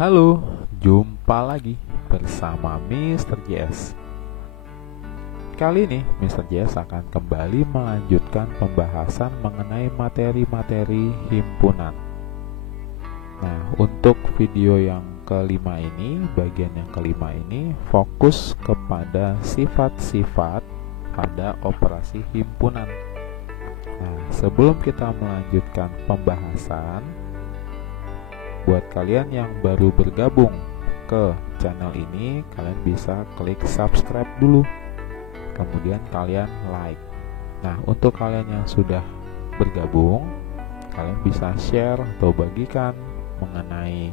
Halo, jumpa lagi bersama Mr. JS. Kali ini Mr. JS akan kembali melanjutkan pembahasan mengenai materi-materi himpunan. Nah, untuk video yang kelima ini, bagian yang kelima ini fokus kepada sifat-sifat pada operasi himpunan. Nah, sebelum kita melanjutkan pembahasan, buat kalian yang baru bergabung ke channel ini, kalian bisa klik subscribe dulu, kemudian kalian like. Nah, untuk kalian yang sudah bergabung, kalian bisa share atau bagikan mengenai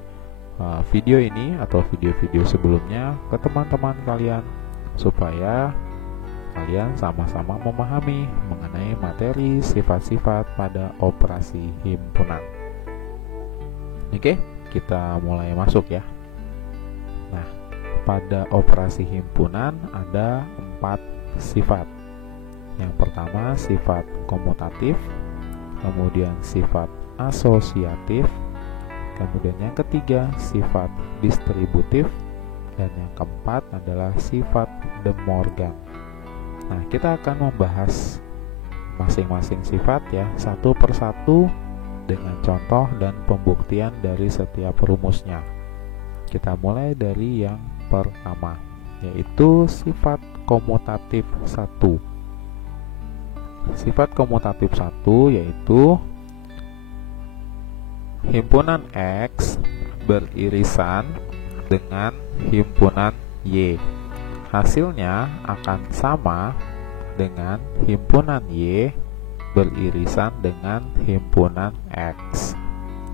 video ini atau video-video sebelumnya ke teman-teman kalian, supaya kalian sama-sama memahami mengenai materi sifat-sifat pada operasi himpunan. Oke, kita mulai masuk ya. Nah, pada operasi himpunan ada 4 sifat. Yang pertama sifat komutatif, kemudian sifat asosiatif, kemudian yang ketiga sifat distributif, dan yang keempat adalah sifat De Morgan. Nah, kita akan membahas masing-masing sifat ya, satu persatu dengan contoh dan pembuktian dari setiap rumusnya. Kita mulai dari yang pertama, yaitu sifat komutatif 1. Sifat komutatif 1 yaitu himpunan X beririsan dengan himpunan Y. Hasilnya akan sama dengan himpunan Y beririsan dengan himpunan X.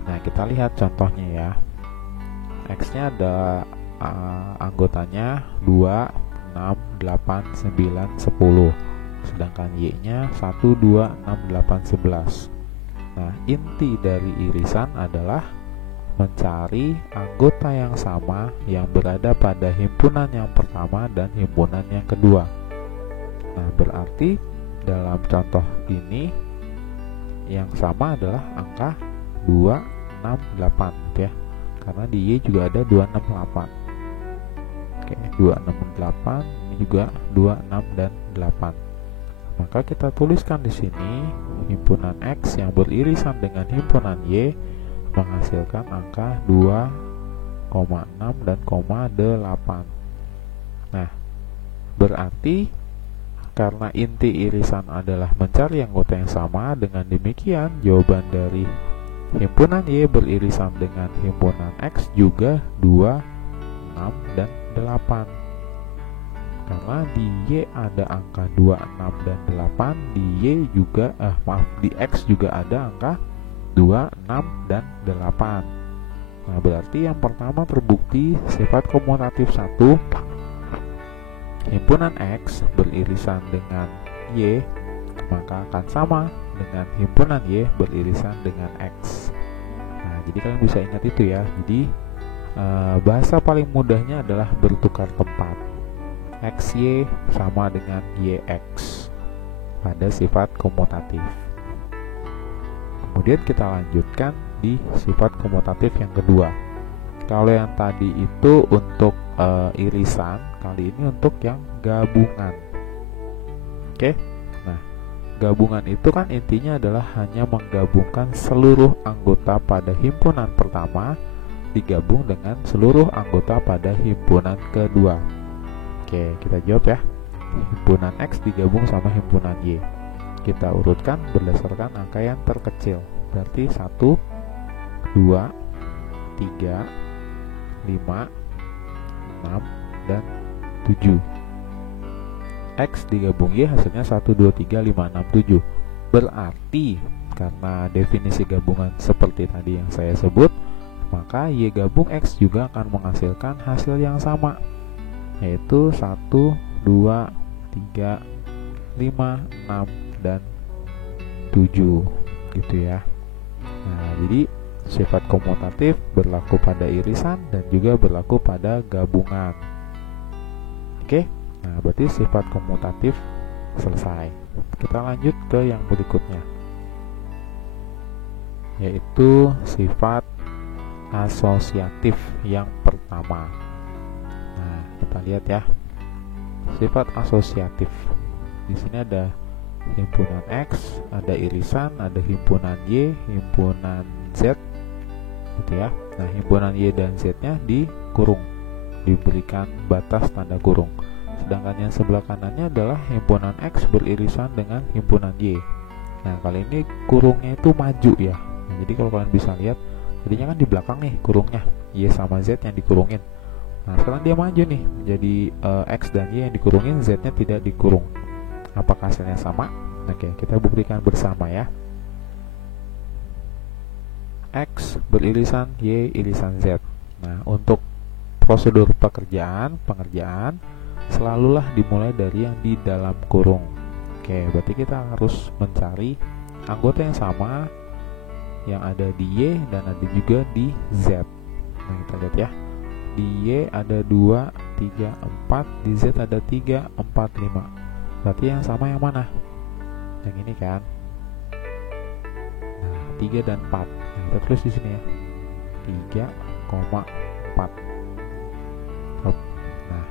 Nah, kita lihat contohnya ya. X-nya ada anggotanya 2, 6, 8, 9, 10. Sedangkan Y-nya 1, 2, 6, 8, 11. Nah, inti dari irisan adalah mencari anggota yang sama yang berada pada himpunan yang pertama dan himpunan yang kedua. Nah, berarti dalam contoh ini yang sama adalah angka 2, 6, 8 ya. Karena di Y juga ada 2, 6, 8. Oke, 2, 6, 8, ini juga 2, 6 dan 8. Maka kita tuliskan di sini himpunan X yang beririsan dengan himpunan Y menghasilkan angka 2,6 dan 8. Nah, berarti karena inti irisan adalah mencari anggota yang sama, dengan demikian jawaban dari himpunan Y beririsan dengan himpunan X juga 2, 6, dan 8. Karena di Y ada angka 2, 6, dan 8, di Y juga di X juga ada angka 2, 6, dan 8. Nah, berarti yang pertama terbukti sifat komutatif 1, himpunan X beririsan dengan Y, maka akan sama dengan himpunan Y beririsan dengan X. Nah, jadi kalian bisa ingat itu ya. Jadi bahasa paling mudahnya adalah bertukar tempat. XY sama dengan YX pada sifat komutatif. Kemudian kita lanjutkan di sifat komutatif yang kedua. Kalau yang tadi itu untuk irisan, kali ini untuk yang gabungan. Oke. Nah, gabungan itu kan intinya adalah hanya menggabungkan seluruh anggota pada himpunan pertama digabung dengan seluruh anggota pada himpunan kedua. Oke, kita jawab ya. Himpunan X digabung sama himpunan Y. Kita urutkan berdasarkan angka yang terkecil. Berarti 1, 2, 3, 5, 6, dan 7. X digabung Y hasilnya 1, 2, 3, 5, 6, 7. Berarti karena definisi gabungan seperti tadi yang saya sebut, maka Y gabung X juga akan menghasilkan hasil yang sama, yaitu 1, 2, 3, 5, 6, dan 7 gitu ya. Nah, jadi sifat komutatif berlaku pada irisan dan juga berlaku pada gabungan. Oke, nah berarti sifat komutatif selesai. Kita lanjut ke yang berikutnya, yaitu sifat asosiatif yang pertama. Nah, kita lihat ya. Sifat asosiatif. Di sini ada himpunan X, ada irisan, ada himpunan Y, himpunan Z, gitu ya. Nah, himpunan Y dan Z-nya dikurung, diberikan batas tanda kurung. Sedangkan yang sebelah kanannya adalah himpunan X beririsan dengan himpunan Y. Nah, kali ini kurungnya itu maju ya. Nah, jadi kalau kalian bisa lihat, tadinya kan di belakang nih kurungnya, Y sama Z yang dikurungin. Nah, sekarang dia maju nih, menjadi X dan Y yang dikurungin, Z-nya tidak dikurung. Apakah hasilnya sama? Oke, kita buktikan bersama ya. X beririsan Y irisan Z. Nah, untuk prosedur pengerjaan selalulah dimulai dari yang di dalam kurung. Oke, berarti kita harus mencari anggota yang sama yang ada di Y dan ada juga di Z. Nah, kita lihat ya. Di Y ada 2, 3, 4, di Z ada 3, 4, 5. Berarti yang sama yang mana? Yang ini kan. Nah, 3 dan 4. Nah, kita tulis di sini ya. 3,4. Nah,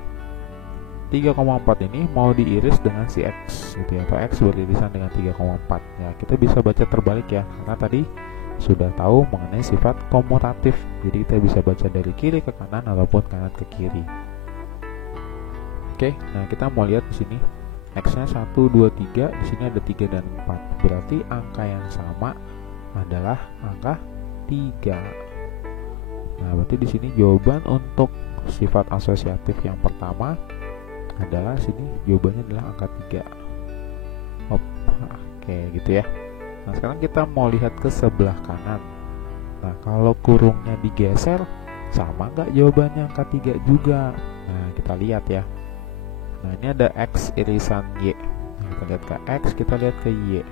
3,4 ini mau diiris dengan si X gitu ya, atau X beririsan dengan 3,4. Ya, kita bisa baca terbalik ya, karena tadi sudah tahu mengenai sifat komutatif. Jadi kita bisa baca dari kiri ke kanan ataupun kanan ke kiri. Oke, nah kita mau lihat di sini X-nya 1, 2, 3, di sini ada 3 dan 4. Berarti angka yang sama adalah angka 3. Nah, berarti di sini jawaban untuk sifat asosiatif yang pertama adalah sini jawabannya adalah angka 3. Oke, gitu ya. Nah, sekarang kita mau lihat ke sebelah kanan. Nah, kalau kurungnya digeser, sama nggak jawabannya angka 3 juga? Nah, kita lihat ya. Nah, ini ada X irisan Y. Nah, kita lihat ke X, kita lihat ke Y.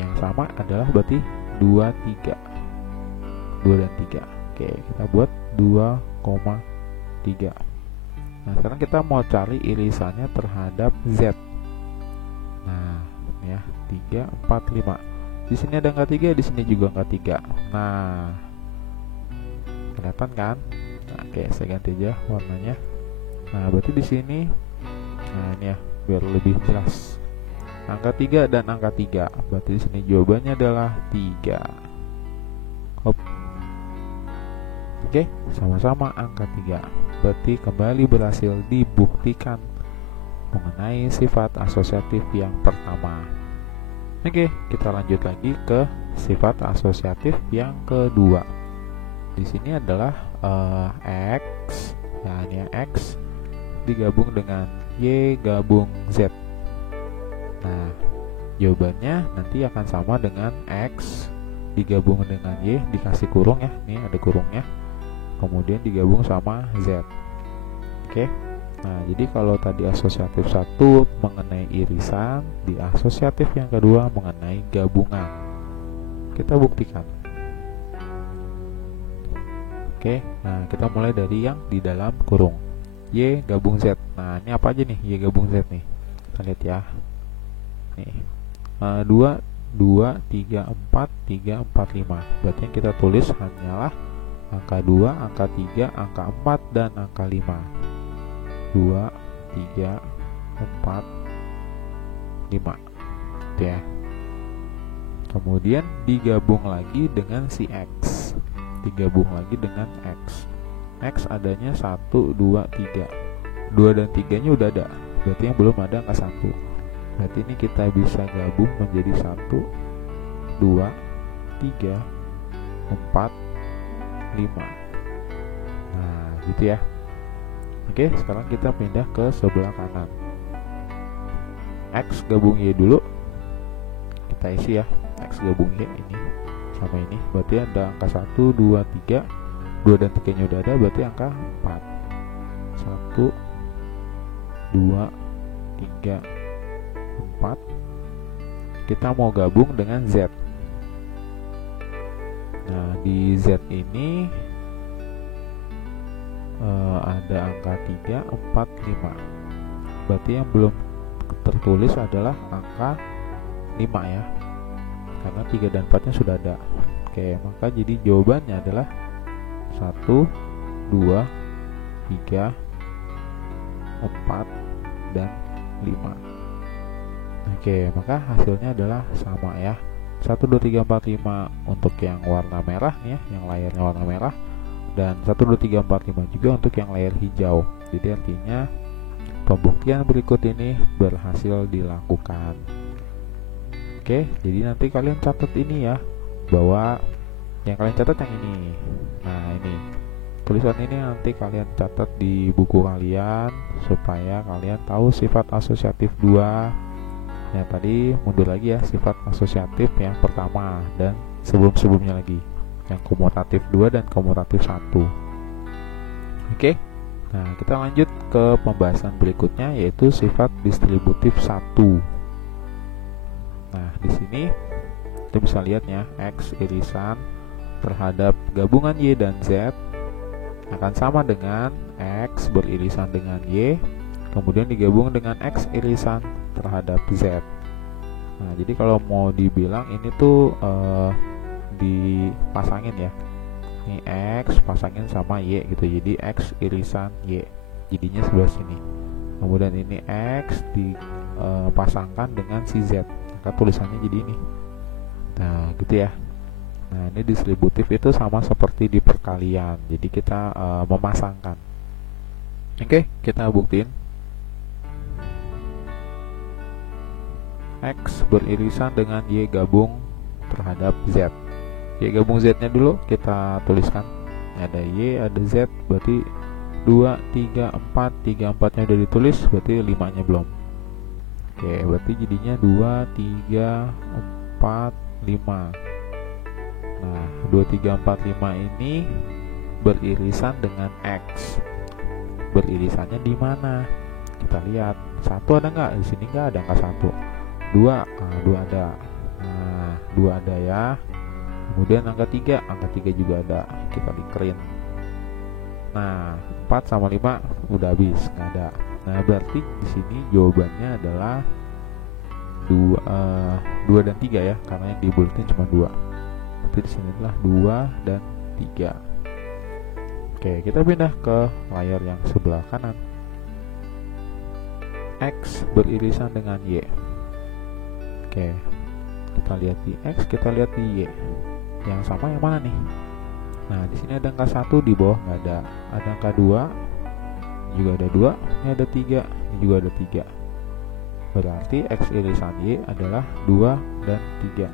Yang sama adalah berarti 2, 3. 2 dan 3. Oke, kita buat 2,3. Nah, sekarang kita mau cari irisannya terhadap Z. Nah, ya 3, 4, 5. Di sini ada angka 3, di sini juga angka 3. Nah, kelihatan kan? Nah, oke, saya ganti aja warnanya. Nah, berarti di sini, nah ini ya, biar lebih jelas. Angka 3 dan angka 3. Berarti di sini jawabannya adalah 3. Hop. Oke, sama-sama angka 3. Berarti kembali berhasil dibuktikan mengenai sifat asosiatif yang pertama. Oke, kita lanjut lagi ke sifat asosiatif yang kedua. Di sini adalah X, ya ini ya, X digabung dengan Y gabung Z. Nah, jawabannya nanti akan sama dengan X digabung dengan Y dikasih kurung ya, ini ada kurungnya, kemudian digabung sama Z. Oke. Nah, jadi kalau tadi asosiatif 1 mengenai irisan, di asosiatif yang kedua mengenai gabungan. Kita buktikan. Oke, nah kita mulai dari yang di dalam kurung. Y gabung Z. Nah, ini apa aja nih Y gabung Z nih? Kita lihat ya. Nih. 2, 2, 3, 4, 3, 4, 5. Berarti yang kita tulis hanyalah angka 2, angka 3, angka 4, dan angka 5. 2, 3, 4, 5 gitu ya. Kemudian digabung lagi dengan si X. Digabung lagi dengan X. X adanya 1, 2, 3. 2 dan 3 nya udah ada. Berarti yang belum ada angka 1. Berarti ini kita bisa gabung menjadi 1, 2, 3, 4, 5. Nah, gitu ya. Oke, sekarang kita pindah ke sebelah kanan. X gabung Y dulu. Kita isi ya. X gabung Y ini sama ini. Berarti ada angka 1, 2, 3. 2 dan 3 nya udah ada, berarti angka 4. 1, 2, 3, 4. Kita mau gabung dengan Z. Nah, di Z ini ada angka 3, 4, 5. Berarti yang belum tertulis adalah angka 5 ya, karena 3 dan 4 nya sudah ada. Oke, maka jadi jawabannya adalah 1, 2, 3, 4, dan 5. Oke, maka hasilnya adalah sama ya. 1, 2, 3, 4, 5 untuk yang warna merah nih ya, yang layarnya warna merah. Dan 1, 2, 3, 4, 5 juga untuk yang layar hijau. Jadi artinya pembuktian berikut ini berhasil dilakukan. Oke, jadi nanti kalian catat ini ya, bahwa yang kalian catat yang ini. Nah, ini tulisan ini nanti kalian catat di buku kalian supaya kalian tahu sifat asosiatif 2. Ya, tadi mundur lagi ya, sifat asosiatif yang pertama dan sebelum-sebelumnya lagi, yang komutatif 2 dan komutatif 1. Oke. Nah, kita lanjut ke pembahasan berikutnya, yaitu sifat distributif 1. Nah, di sini kita bisa lihat ya, X irisan terhadap gabungan Y dan Z akan sama dengan X beririsan dengan Y, kemudian digabung dengan X irisan terhadap Z. Nah, jadi kalau mau dibilang ini tuh dipasangin ya, ini X pasangin sama Y gitu, jadi X irisan Y, jadinya sebelah sini. Kemudian ini X dipasangkan dengan si Z, maka tulisannya jadi ini. Nah, gitu ya. Nah, ini distributif itu sama seperti di perkalian, jadi kita memasangkan. Oke, kita buktiin. X beririsan dengan Y gabung terhadap Z. Y gabung Z-nya dulu kita tuliskan. Ada Y, ada Z, berarti 2, 3, 4. 3, 4-nya udah ditulis, berarti 5-nya belum. Oke, berarti jadinya 2, 3, 4, 5. Nah, 2, 3, 4, 5 ini beririsan dengan X. Beririsannya di mana? Kita lihat. 1 ada nggak? Di sini nggak ada, angka 1. 2, 2 ada. Nah, 2 ada ya. Kemudian angka 3 juga ada. Kita lingkerin. Nah, 4 sama 5 udah habis, nggak ada. Nah, berarti di sini jawabannya adalah 2 dan 3 ya, karena yang dibuletin cuma 2. Berarti di sini adalah 2 dan 3. Oke, kita pindah ke layar yang sebelah kanan. X beririsan dengan Y. Oke, kita lihat di X, kita lihat di Y. Yang sama yang mana nih? Nah, di sini ada angka 1, di bawah nggak ada. Ada angka 2, juga ada 2, ini ada 3, ini juga ada 3. Berarti X irisan Y adalah 2 dan 3.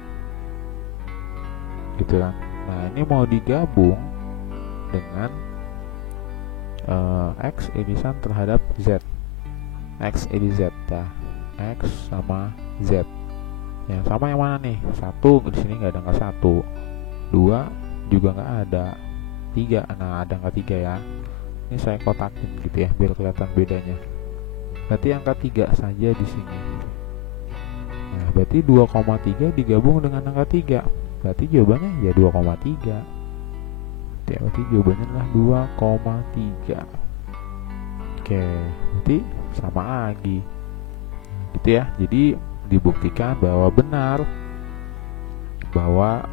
Gitu kan. Nah, ini mau digabung dengan X irisan terhadap Z. X iri Z ya. X sama Z. Yang sama yang mana nih? 1 di sini nggak ada angka 1. 2 juga nggak ada. 3, nah ada angka 3 ya. Ini saya kotakin gitu ya, biar kelihatan bedanya. Berarti angka 3 saja di sini. Nah, berarti 2,3 digabung dengan angka 3. Berarti jawabannya ya 2,3. Ya, berarti jawabannya adalah 2,3. Oke, berarti sama lagi. Gitu ya. Jadi dibuktikan bahwa benar bahwa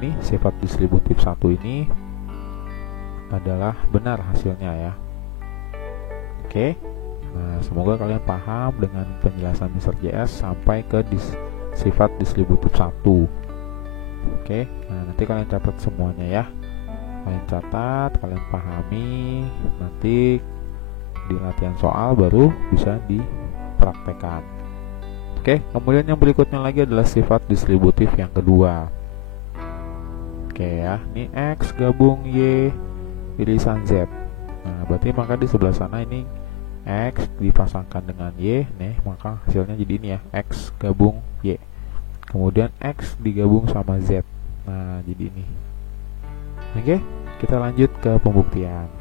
ini sifat distributif 1 ini adalah benar hasilnya ya. Oke. Nah, semoga kalian paham dengan penjelasan Mr. JS sampai ke sifat distributif 1. Oke. Nah, nanti kalian catat semuanya ya. Kalian catat, kalian pahami, nanti di latihan soal baru bisa dipraktekkan. Oke, kemudian yang berikutnya lagi adalah sifat distributif yang kedua. Oke ya, ini X gabung Y irisan Z. Nah, berarti maka di sebelah sana ini X dipasangkan dengan Y, nih maka hasilnya jadi ini ya, X gabung Y. Kemudian X digabung sama Z. Nah, jadi ini. Oke, kita lanjut ke pembuktian.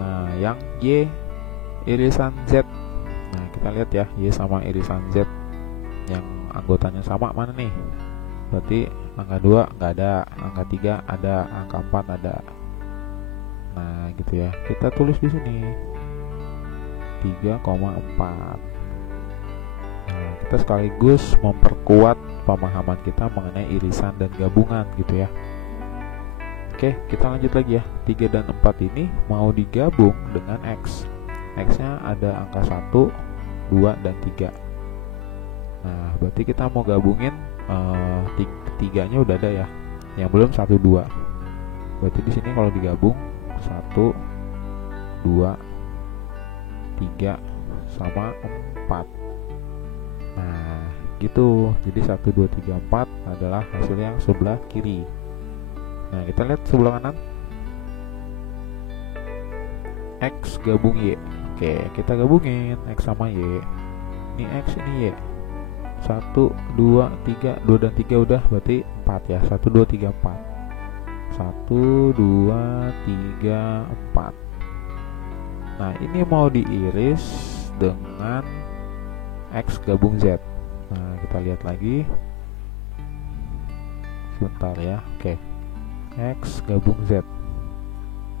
Nah, yang Y irisan Z. Nah, kita lihat ya, Y sama irisan Z. Yang anggotanya sama mana nih? Berarti angka 2 nggak ada, angka 3 ada, angka 4 ada. Nah, gitu ya. Kita tulis di sini 3,4. Nah, kita sekaligus memperkuat pemahaman kita mengenai irisan dan gabungan gitu ya. Oke, kita lanjut lagi ya. 3 dan 4 ini mau digabung dengan X. X-nya ada angka 1, 2, dan 3. Nah, berarti kita mau gabungin 3-nya udah ada ya. Yang belum 1, 2. Berarti di sini kalau digabung 1, 2, 3 sama 4. Nah, gitu. Jadi 1, 2, 3, 4 adalah hasil yang sebelah kiri. Nah, kita lihat sebelah kanan. X gabung Y. Oke, kita gabungin X sama Y. Ini X, ini Y. 1, 2, 3, 2 dan 3 udah, berarti 4 ya. 1, 2, 3, 4. 1, 2, 3, 4. Nah, ini mau diiris dengan X gabung Z. Nah, kita lihat lagi. Sebentar ya. Oke. X gabung Z.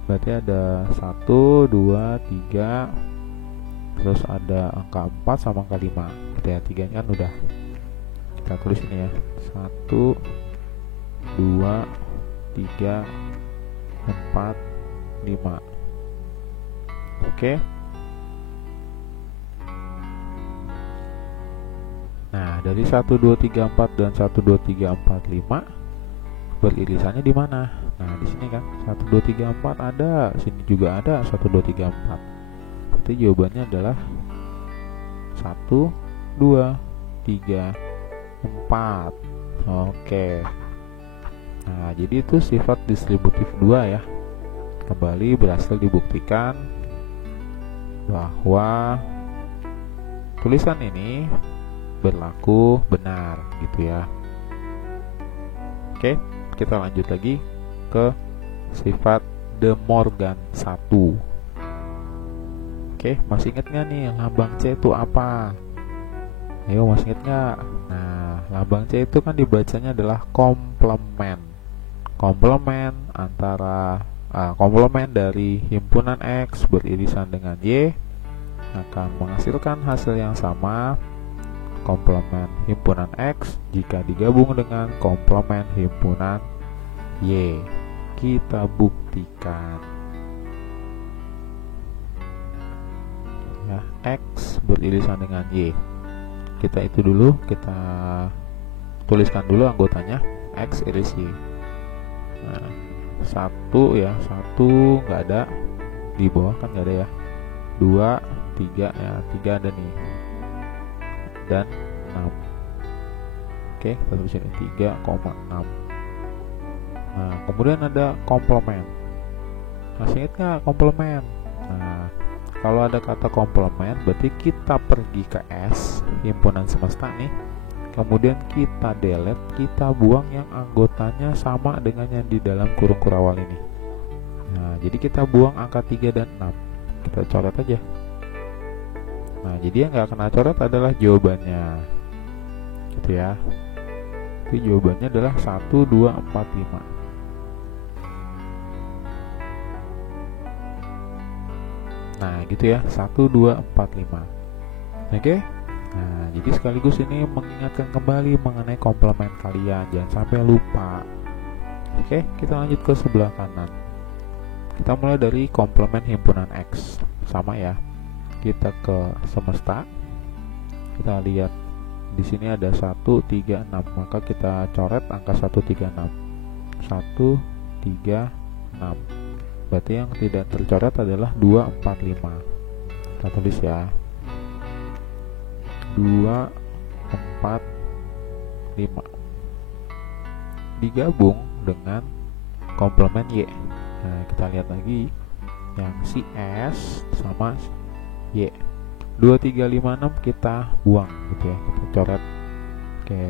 Berarti ada 1, 2, 3. Terus ada angka 4 sama angka 5. Kita ya, 3 kan udah. Kita tulis ini ya. 1, 2, 3, 4, 5. Oke. Nah, dari 1, 2, 3, 4 dan 1, 2, 3, 4, 5 beririsannya di mana? Nah, di sini kan 1, 2, 3, 4 ada, sini juga ada 1, 2, 3, 4. Berarti jawabannya adalah 1, 2, 3, 4. Oke. Nah, jadi itu sifat distributif 2 ya. Kembali berhasil dibuktikan bahwa tulisan ini berlaku benar gitu ya. Oke, kita lanjut lagi ke sifat De Morgan 1. Oke, masih inget gak nih lambang C itu apa? Ayo, masih inget gak? Nah, lambang C itu kan dibacanya adalah komplement. Komplement dari himpunan X beririsan dengan Y akan menghasilkan hasil yang sama. Komplement himpunan X jika digabung dengan komplement himpunan Y. Kita buktikan ya, X beririsan dengan Y. Kita itu dulu, kita tuliskan dulu anggotanya. X iris Y. Nah, 1 ya, 1 nggak ada, di bawah kan nggak ada ya. 2, 3 ya, 3 ada nih, dan 6. Oke, kita tulisin 3,6. Nah, kemudian ada komplement. Masih ingat nggak komplement? Nah, kalau ada kata komplement berarti kita pergi ke S, himpunan semesta nih. Kemudian kita delete, kita buang yang anggotanya sama dengan yang di dalam kurung kurawal ini. Nah, jadi kita buang angka 3 dan 6. Kita coret aja. Nah, jadi yang nggak kena coret adalah jawabannya. Gitu ya. Itu jawabannya adalah 1, 2, 4, 5. Nah, gitu ya. 1, 2, 4, 5. Oke. Nah, jadi sekaligus ini mengingatkan kembali mengenai komplement kalian, jangan sampai lupa. Oke, kita lanjut ke sebelah kanan. Kita mulai dari komplement himpunan X. Sama ya. Kita ke semesta. Kita lihat di sini ada 1, 3, 6. Maka kita coret angka 1, 3, 6. 1, 3, 6. Berarti yang tidak tercoret adalah 2, 4, 5. Kita tulis ya. 2, 4, 5 digabung dengan komplement Y. Nah, kita lihat lagi yang si S sama Y. 2, 3, 5, 6 kita buang gitu ya, kita coret. Oke,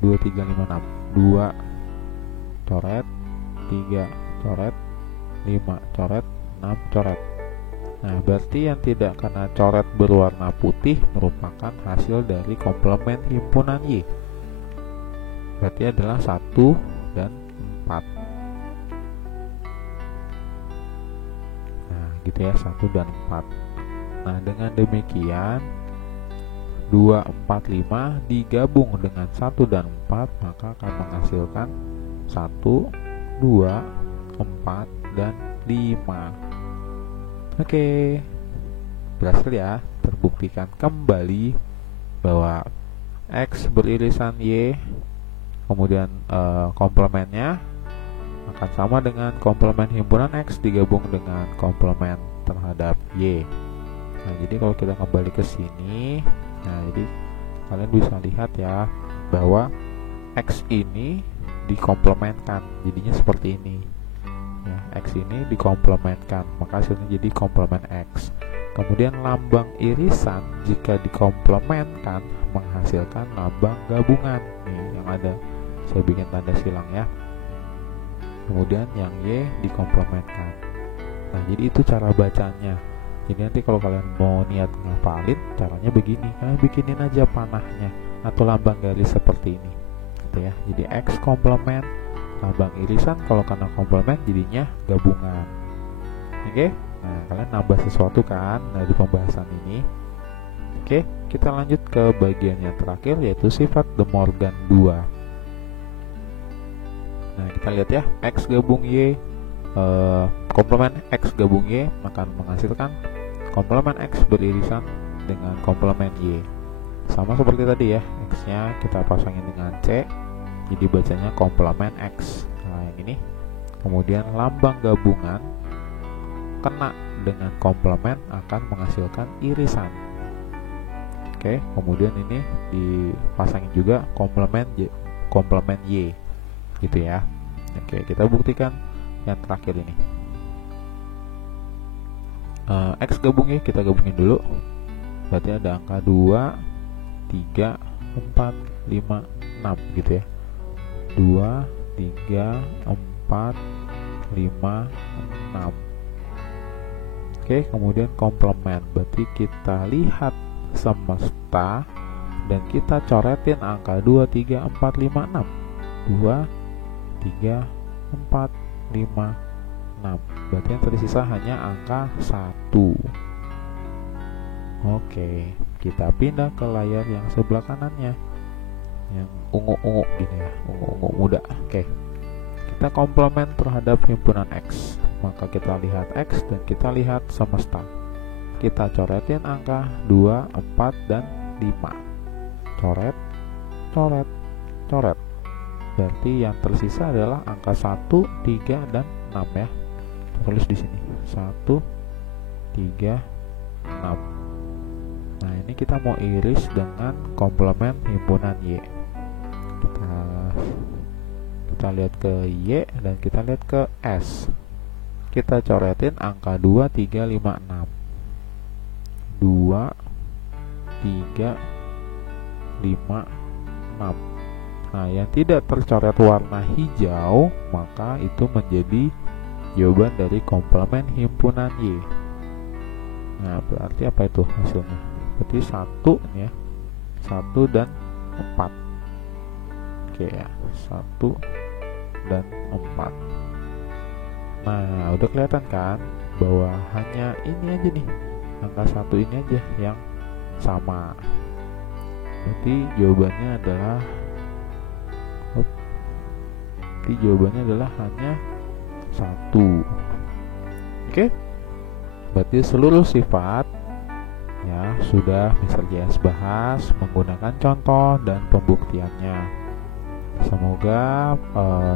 2, 3, 5, 6. 2 coret, 3 coret, 5 coret, 6 coret. Nah, berarti yang tidak kena coret berwarna putih merupakan hasil dari komplement himpunan Y. Berarti adalah 1 dan 4. Nah, gitu ya, 1 dan 4. Nah, dengan demikian 2, 4, 5 digabung dengan 1 dan 4, maka akan menghasilkan 1, 2, 4, dan 5. Oke, berhasil ya, terbuktikan kembali bahwa X beririsan Y, kemudian komplemennya akan sama dengan komplemen himpunan X digabung dengan komplemen terhadap Y. Nah, jadi kalau kita kembali ke sini, nah jadi kalian bisa lihat ya bahwa X ini dikomplementkan, jadinya seperti ini. Ya, X ini dikomplementkan, maka hasilnya jadi komplemen X. Kemudian lambang irisan jika dikomplementkan menghasilkan lambang gabungan. Nih yang ada, saya bikin tanda silang ya. Kemudian yang Y dikomplementkan. Nah, jadi itu cara bacanya. Jadi nanti kalau kalian mau niat ngapalin, caranya begini, kalian bikinin aja panahnya atau lambang garis seperti ini, gitu ya. Jadi X komplement, lambang irisan kalau karena komplement jadinya gabungan. Oke, nah kalian nambah sesuatu kan dari pembahasan ini. Oke, kita lanjut ke bagian yang terakhir, yaitu sifat De Morgan 2. Nah, kita lihat ya, X gabung Y, komplemen X gabung Y akan menghasilkan komplemen X beririsan dengan komplemen Y. Sama seperti tadi ya, X-nya kita pasangin dengan C, jadi bacanya komplemen X. Nah, yang ini. Kemudian lambang gabungan kena dengan komplemen akan menghasilkan irisan. Oke, kemudian ini dipasangin juga komplemen Y, gitu ya. Oke, kita buktikan yang terakhir ini. X gabung Y kita gabungin dulu. Berarti ada angka 2, 3, 4, 5, 6 gitu ya. 2, 3, 4, 5, 6. Oke, kemudian komplemen. Berarti kita lihat semesta dan kita coretin angka 2, 3, 4, 5, 6. 2, 3, 4, 5, 6. Berarti yang tersisa hanya angka 1. Oke, kita pindah ke layar yang sebelah kanannya, yang ungu-ungu gini ya, ungu-ungu muda. Oke, kita komplemen terhadap himpunan X, maka kita lihat X dan kita lihat semesta. Kita coretin angka 2, 4, dan 5. Coret, coret, coret. Berarti yang tersisa adalah angka 1, 3, dan 6 ya. Tulis di sini 1, 3, 6. Nah, ini kita mau iris dengan komplemen himpunan Y. Kita lihat ke Y dan kita lihat ke S. Kita coretin angka 2, 3, 5, 6. 2, 3, 5, 6. Nah, yang tidak tercoret warna hijau, maka itu menjadi jawaban dari komplemen himpunan Y. Nah, berarti apa itu hasilnya? Berarti 1 ya, 1 dan 4. Oke ya, 1 dan 4. Nah, udah kelihatan kan bahwa hanya ini aja nih, angka 1 ini aja yang sama. Berarti jawabannya adalah hanya 1. Oke, berarti seluruh sifat ya sudah Mr. JS bahas menggunakan contoh dan pembuktiannya. Semoga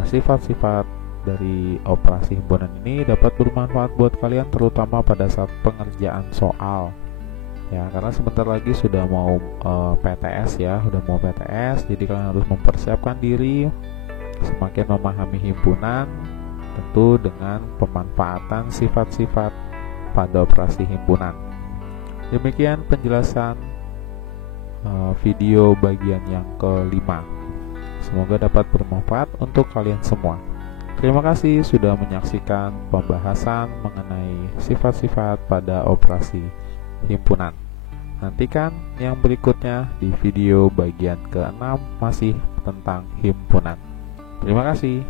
sifat-sifat dari operasi himpunan ini dapat bermanfaat buat kalian, terutama pada saat pengerjaan soal ya, karena sebentar lagi sudah mau PTS ya, jadi kalian harus mempersiapkan diri semakin memahami himpunan, tentu dengan pemanfaatan sifat-sifat pada operasi himpunan. Demikian penjelasan video bagian yang kelima. Semoga dapat bermanfaat untuk kalian semua. Terima kasih sudah menyaksikan pembahasan mengenai sifat-sifat pada operasi himpunan. Nantikan yang berikutnya di video bagian ke-6 masih tentang himpunan. Terima kasih.